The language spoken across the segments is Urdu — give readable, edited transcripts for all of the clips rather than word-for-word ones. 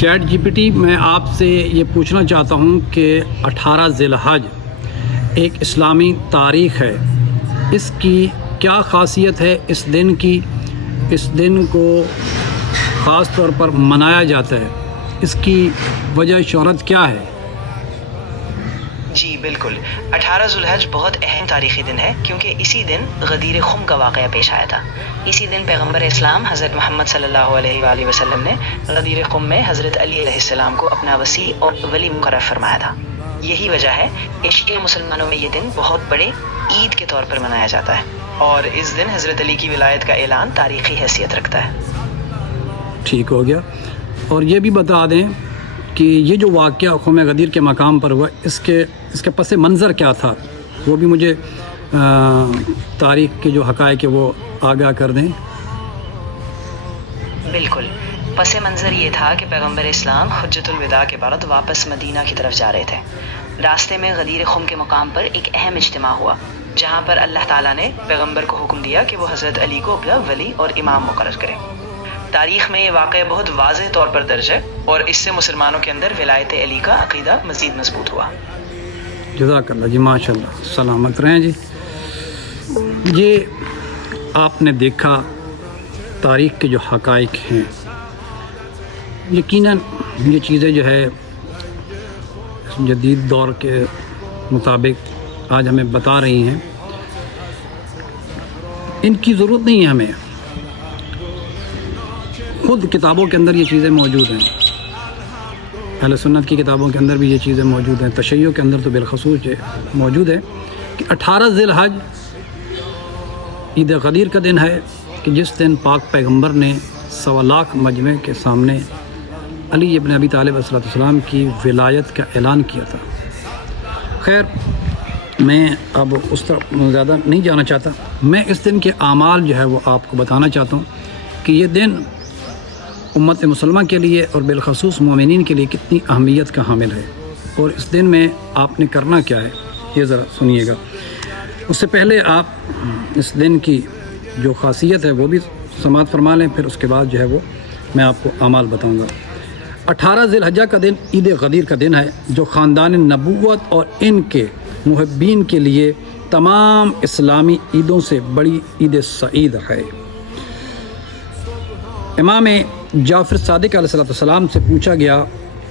چیٹ جی پی ٹی میں آپ سے یہ پوچھنا چاہتا ہوں کہ 18 ذی الحج ایک اسلامی تاریخ ہے، اس کی کیا خاصیت ہے؟ اس دن کو خاص طور پر منایا جاتا ہے، اس کی وجہ شہرت کیا ہے؟ جی بالکل، 18 ذی الحج بہت اہم تاریخی دن ہے کیونکہ اسی دن غدیر خم کا واقعہ پیش آیا تھا۔ اسی دن پیغمبر اسلام حضرت محمد صلی اللہ علیہ وآلہ وسلم نے غدیر خم میں حضرت علی علیہ السلام کو اپنا وصی اور ولی مقرر فرمایا تھا۔ یہی وجہ ہے کہ شیعہ مسلمانوں میں یہ دن بہت بڑے عید کے طور پر منایا جاتا ہے، اور اس دن حضرت علی کی ولایت کا اعلان تاریخی حیثیت رکھتا ہے۔ ٹھیک ہو گیا، اور یہ بھی بتا دیں کہ یہ جو واقعہ خم غدیر کے مقام پر ہوا، اس کے پس منظر کیا تھا، وہ بھی مجھے تاریخ کے جو حقائق وہ آگاہ کر دیں۔ بالکل، پس منظر یہ تھا کہ پیغمبر اسلام حجۃ الوداع کے بعد واپس مدینہ کی طرف جا رہے تھے۔ راستے میں غدیر خم کے مقام پر ایک اہم اجتماع ہوا، جہاں پر اللہ تعالیٰ نے پیغمبر کو حکم دیا کہ وہ حضرت علی کو اپنا ولی اور امام مقرر کرے۔ تاریخ میں یہ واقعہ بہت واضح طور پر درج ہے، اور اس سے مسلمانوں کے اندر ولایت علی کا عقیدہ مزید مضبوط ہوا۔ جزاک اللہ جی، ماشاء اللہ، سلامت رہیں جی۔ یہ آپ نے دیکھا تاریخ کے جو حقائق ہیں، یقیناً یہ چیزیں جو ہے جدید دور کے مطابق آج ہمیں بتا رہی ہیں، ان کی ضرورت نہیں ہے ہمیں، خود کتابوں کے اندر یہ چیزیں موجود ہیں، اہل سنت کی کتابوں کے اندر بھی یہ چیزیں موجود ہیں، تشیع کے اندر تو بالخصوص موجود ہے کہ 18 ذی الحج عید غدیر کا دن ہے کہ جس دن پاک پیغمبر نے 1.25 لاکھ مجمع کے سامنے علی ابن ابی طالب علیہ السلام کی ولایت کا اعلان کیا تھا۔ خیر، میں اب اس طرح زیادہ نہیں جانا چاہتا، میں اس دن کے اعمال جو ہے وہ آپ کو بتانا چاہتا ہوں کہ یہ دن امت مسلمہ کے لیے اور بالخصوص مومنین کے لیے کتنی اہمیت کا حامل ہے، اور اس دن میں آپ نے کرنا کیا ہے یہ ذرا سنیے گا۔ اس سے پہلے آپ اس دن کی جو خاصیت ہے وہ بھی سماعت فرما لیں، پھر اس کے بعد جو ہے وہ میں آپ کو اعمال بتاؤں گا۔ 18 ذی الحجہ کا دن عید غدیر کا دن ہے، جو خاندان نبوت اور ان کے محبین کے لیے تمام اسلامی عیدوں سے بڑی عید سعید ہے۔ امام جعفر صادق علیہ السلام سے پوچھا گیا،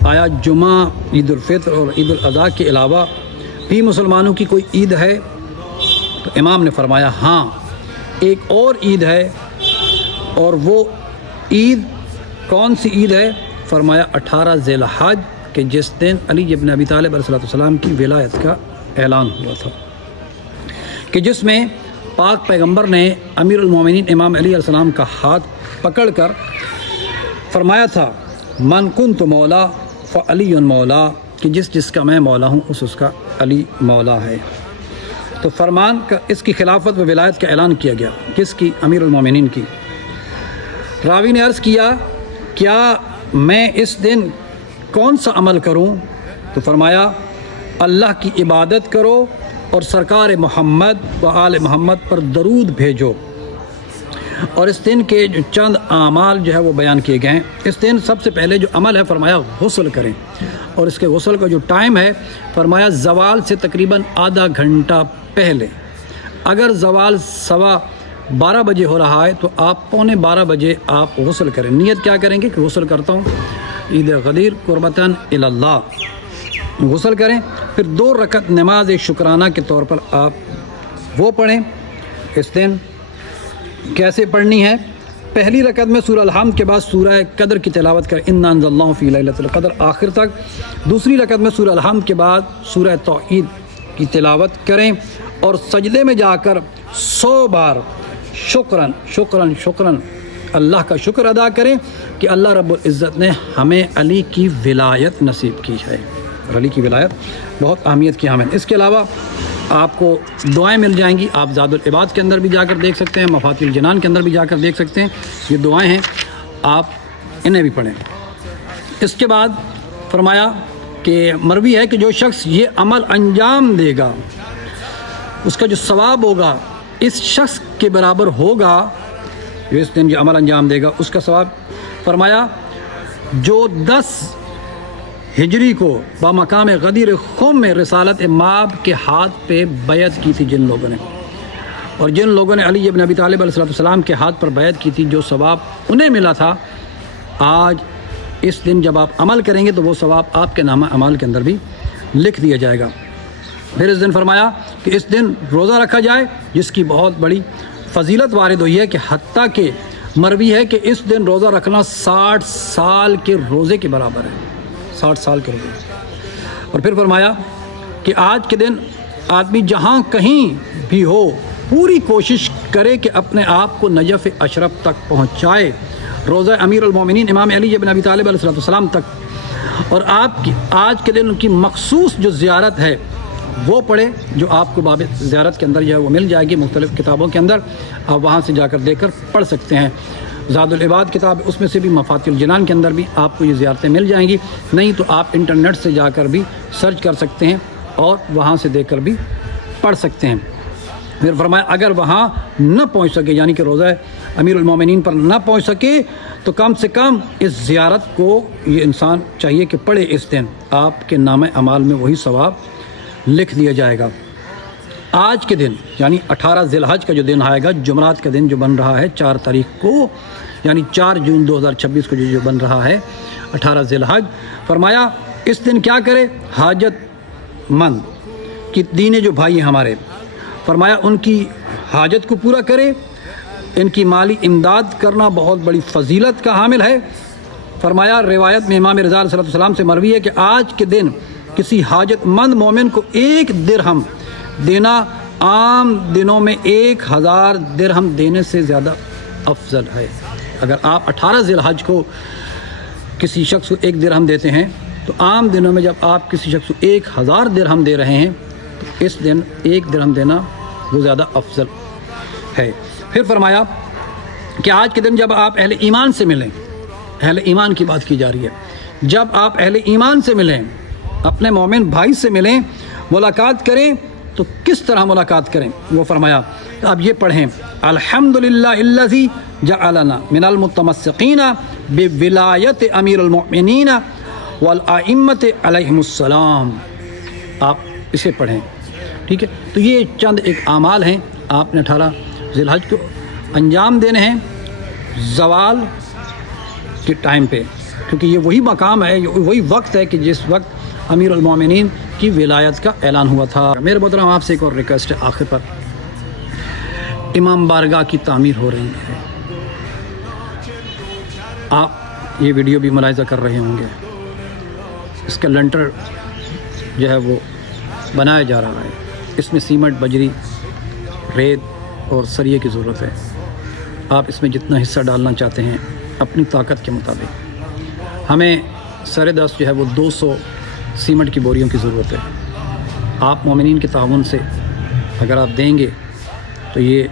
آیا جمعہ، عید الفطر اور عید الاضحیٰ کے علاوہ بھی مسلمانوں کی کوئی عید ہے؟ تو امام نے فرمایا، ہاں، ایک اور عید ہے، اور وہ عید کون سی عید ہے؟ فرمایا 18 ذی الحج، کہ جس دن علی ابن ابی طالب علیہ السلام کی ولایت کا اعلان ہوا تھا، کہ جس میں پاک پیغمبر نے امیر المومنین امام علی علیہ السلام کا ہاتھ پکڑ کر فرمایا تھا، من کنت مولا فعلی مولا، کہ جس کا میں مولا ہوں اس کا علی مولا ہے۔ تو فرمان کا اس کی خلافت و ولایت کا اعلان کیا گیا، کس کی؟ امیر المومنین کی۔ راوی نے عرض کیا، کیا میں اس دن کون سا عمل کروں؟ تو فرمایا، اللہ کی عبادت کرو اور سرکار محمد و آل محمد پر درود بھیجو۔ اور اس دن کے جو چند اعمال جو ہے وہ بیان کیے گئے ہیں۔ اس دن سب سے پہلے جو عمل ہے فرمایا غسل کریں، اور اس کے غسل کا جو ٹائم ہے فرمایا زوال سے تقریباً آدھا گھنٹہ پہلے۔ اگر زوال 12:15 بجے ہو رہا ہے تو آپ 11:45 بجے آپ غسل کریں۔ نیت کیا کریں گے کہ غسل کرتا ہوں عید غدیر قربتاً الی اللہ، غسل کریں، پھر 2 رکعت نماز شکرانہ کے طور پر آپ وہ پڑھیں۔ اس دن کیسے پڑھنی ہے؟ پہلی رکعت میں سورہ الحمد کے بعد سورہ قدر کی تلاوت کریں، انا انزلناہ فی لیلۃ القدر آخر تک۔ دوسری رکعت میں سورہ الحمد کے بعد سورہ توحید کی تلاوت کریں، اور سجدے میں جا کر 100 بار شکراً شکراً شکراً اللہ کا شکر ادا کریں کہ اللہ رب العزت نے ہمیں علی کی ولایت نصیب کی ہے، اور علی کی ولایت بہت اہمیت کی حامل۔ اس کے علاوہ آپ کو دعائیں مل جائیں گی، آپ زاد العباد کے اندر بھی جا کر دیکھ سکتے ہیں، مفاتیح الجنان کے اندر بھی جا کر دیکھ سکتے ہیں، یہ دعائیں ہیں، آپ انہیں بھی پڑھیں۔ اس کے بعد فرمایا کہ مروی ہے کہ جو شخص یہ عمل انجام دے گا اس کا جو ثواب ہوگا اس شخص کے برابر ہوگا، جو اس دن یہ عمل انجام دے گا اس کا ثواب۔ فرمایا جو 10 ہجری کو بمقام غدیر خم میں رسالت مآب کے ہاتھ پہ بیعت کی تھی جن لوگوں نے، اور جن لوگوں نے علی ابن ابی طالب علیہ السلام کے ہاتھ پر بیعت کی تھی، جو ثواب انہیں ملا تھا، آج اس دن جب آپ عمل کریں گے تو وہ ثواب آپ کے نامہ اعمال کے اندر بھی لکھ دیا جائے گا۔ پھر اس دن فرمایا کہ اس دن روزہ رکھا جائے، جس کی بہت بڑی فضیلت وارد ہوئی ہے کہ حتیٰ کہ مروی ہے کہ اس دن روزہ رکھنا 60 سال کے روزے کے برابر ہے، 60 سال کے روزے۔ اور پھر فرمایا کہ آج کے دن آدمی جہاں کہیں بھی ہو پوری کوشش کرے کہ اپنے آپ کو نجف اشرف تک پہنچائے، روزہ امیر المومنین امام علی بن ابی طالب علیہ السلام تک، اور آپ کی آج کے دن ان کی مخصوص جو زیارت ہے وہ پڑھے، جو آپ کو باب زیارت کے اندر جو ہے وہ مل جائے گی مختلف کتابوں کے اندر، آپ وہاں سے جا کر دیکھ کر پڑھ سکتے ہیں۔ زاد العباد کتاب اس میں سے بھی مفاتیح الجنان کے اندر بھی آپ کو یہ زیارتیں مل جائیں گی، نہیں تو آپ انٹرنیٹ سے جا کر بھی سرچ کر سکتے ہیں اور وہاں سے دیکھ کر بھی پڑھ سکتے ہیں۔ پھر فرمایا اگر وہاں نہ پہنچ سکے، یعنی کہ روزہ امیر المومنین پر نہ پہنچ سکے، تو کم سے کم اس زیارت کو یہ انسان چاہیے کہ پڑھے، اس دن آپ کے نامہ اعمال میں وہی ثواب لکھ دیا جائے گا۔ آج کے دن یعنی 18 ذی الحج کا جو دن آئے گا، جمعرات کا دن جو بن رہا ہے 4 تاریخ کو، یعنی 4 جون 2026 کو جو بن رہا ہے 18 ذی الحج، فرمایا اس دن کیا کرے؟ حاجت مند کی دینے جو بھائی ہیں ہمارے، فرمایا ان کی حاجت کو پورا کرے، ان کی مالی امداد کرنا بہت بڑی فضیلت کا حامل ہے۔ فرمایا روایت میں امام رضا علیہ السلام سے مروی ہے کہ آج کے دن کسی حاجت مند مومن کو 1 درہم دینا عام دنوں میں 1000 درہم دینے سے زیادہ افضل ہے۔ اگر آپ 18 ذی الحج کو کسی شخص کو 1 درہم دیتے ہیں تو عام دنوں میں جب آپ کسی شخص کو 1000 درہم دے رہے ہیں تو اس دن 1 درہم دینا وہ زیادہ افضل ہے۔ پھر فرمایا کہ آج کے دن جب آپ اہل ایمان سے ملیں، اہل ایمان کی بات کی جا رہی ہے، جب آپ اہل ایمان سے ملیں، اپنے مومن بھائی سے ملیں، ملاقات کریں، تو کس طرح ملاقات کریں؟ وہ فرمایا اب یہ پڑھیں، الحمدللہ الذی جعلنا من المتمسقین بولایت امیر المؤمنین والائمۃ علیہم السلام۔ آپ اسے پڑھیں، ٹھیک ہے؟ تو یہ چند ایک اعمال ہیں آپ نے 18 ذی الحج کو انجام دینے ہیں زوال کے ٹائم پہ، کیونکہ یہ وہی مقام ہے، وہی وقت ہے کہ جس وقت امیر المومنین کی ولایت کا اعلان ہوا تھا۔ میرے محترم آپ سے ایک اور ریکویسٹ ہے، آخر پر امام بارگاہ کی تعمیر ہو رہی ہے، آپ یہ ویڈیو بھی ملاحظہ کر رہے ہوں گے، اس کا لنٹر جو ہے وہ بنایا جا رہا ہے، اس میں سیمنٹ، بجری، ریت اور سریے کی ضرورت ہے۔ آپ اس میں جتنا حصہ ڈالنا چاہتے ہیں اپنی طاقت کے مطابق، ہمیں سر دست جو ہے وہ 200 سیمنٹ کی بوریوں کی ضرورت ہے۔ آپ مومنین کے تعاون سے اگر آپ دیں گے تو یہ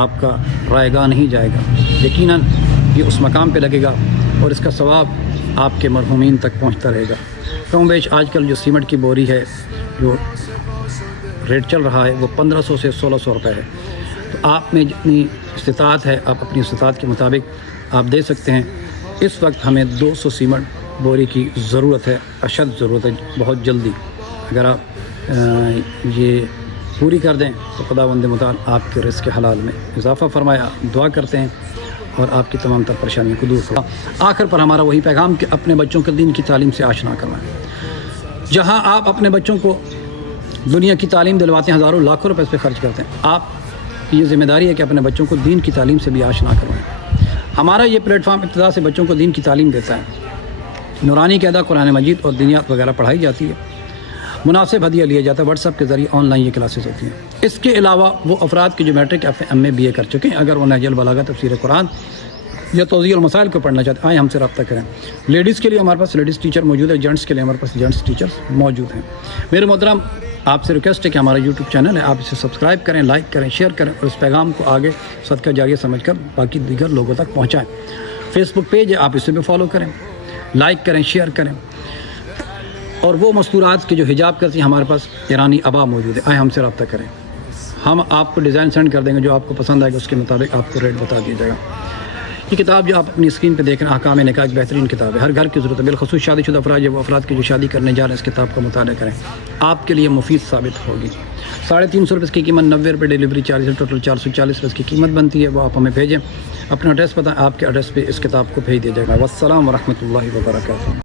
آپ کا رائے گاہ نہیں جائے گا، یقیناً یہ اس مقام پہ لگے گا اور اس کا ثواب آپ کے مرحومین تک پہنچتا رہے گا۔ کم بیش آج کل جو سیمنٹ کی بوری ہے جو ریٹ چل رہا ہے وہ 1500 سے 1600 روپے ہے، تو آپ میں جتنی استطاعت ہے آپ اپنی استطاعت کے مطابق آپ دے سکتے ہیں۔ اس وقت ہمیں 200 سیمنٹ بوری کی ضرورت ہے، اشد ضرورت ہے، بہت جلدی۔ اگر آپ یہ پوری کر دیں تو خداوند متعال آپ کے رزق حلال میں اضافہ فرمایا، دعا کرتے ہیں اور آپ کی تمام تر پریشانیوں کو دور فرمائے۔ آخر پر ہمارا وہی پیغام کہ اپنے بچوں کو دین کی تعلیم سے آشنا کروائیں۔ جہاں آپ اپنے بچوں کو دنیا کی تعلیم دلواتے ہیں، ہزاروں لاکھوں روپے اس پہ خرچ کرتے ہیں، آپ کی یہ ذمہ داری ہے کہ اپنے بچوں کو دین کی تعلیم سے بھی آشنا کروائیں۔ ہمارا یہ پلیٹ فارم ابتدا سے بچوں کو دین کی تعلیم دیتا ہے، نورانی قاعدہ، قرآن مجید اور دینیات وغیرہ پڑھائی جاتی ہے، مناسب ہدیہ لیا جاتا ہے، واٹس ایپ کے ذریعے آن لائن یہ کلاسز ہوتی ہیں۔ اس کے علاوہ وہ افراد کے جو میٹرک ایم اے بی اے کر چکے ہیں، اگر وہ نہج البلاغہ، تفسیر قرآن یا توضیح المسائل کو پڑھنا چاہتے ہیں، آئیں ہم سے رابطہ کریں۔ لیڈیز کے لیے ہمارے پاس لیڈیز ٹیچر موجود ہے، جینٹس کے لیے ہمارے پاس جینٹس ٹیچرز موجود ہیں۔ میرے محترم آپ سے ریکویسٹ ہے کہ ہمارا یوٹیوب چینل ہے، آپ اسے سبسکرائب کریں، لائک کریں، شیئر کریں اور اس پیغام کو آگے صدقہ جاریہ سمجھ کر باقی دیگر لوگوں تک پہنچائیں۔ فیس بک پیج ہے، آپ اسے بھی فالو کریں، لائک کریں، شیئر کریں۔ اور وہ مستورات کے جو حجاب کرتی ہیں ہمارے پاس ایرانی ابا موجود ہے، آئیں ہم سے رابطہ کریں، ہم آپ کو ڈیزائن سینڈ کر دیں گے، جو آپ کو پسند آئے گا اس کے مطابق آپ کو ریٹ بتا دیا جائے گا۔ یہ کتاب جو آپ اپنی اسکرین پہ دیکھ رہے ہیں احکام نکاح ایک بہترین کتاب ہے، ہر گھر کی ضرورت ہے، بالخصوص شادی شدہ افراد یا وہ افراد کی جو شادی کرنے جا رہے ہیں اس کتاب کا مطالعہ کریں، آپ کے لیے مفید ثابت ہوگی۔ 350 روپے اس کی قیمت، 90 روپے ڈیلیوری چارج ہے، ٹوٹل 440 روپے اس کی قیمت بنتی ہے، وہ آپ ہمیں بھیجیں، اپنا ایڈریس بتائیں، آپ کے ایڈریس پہ اس کتاب کو بھیج دیا جائے گا۔ والسلام ورحمۃ اللہ وبرکاتہ۔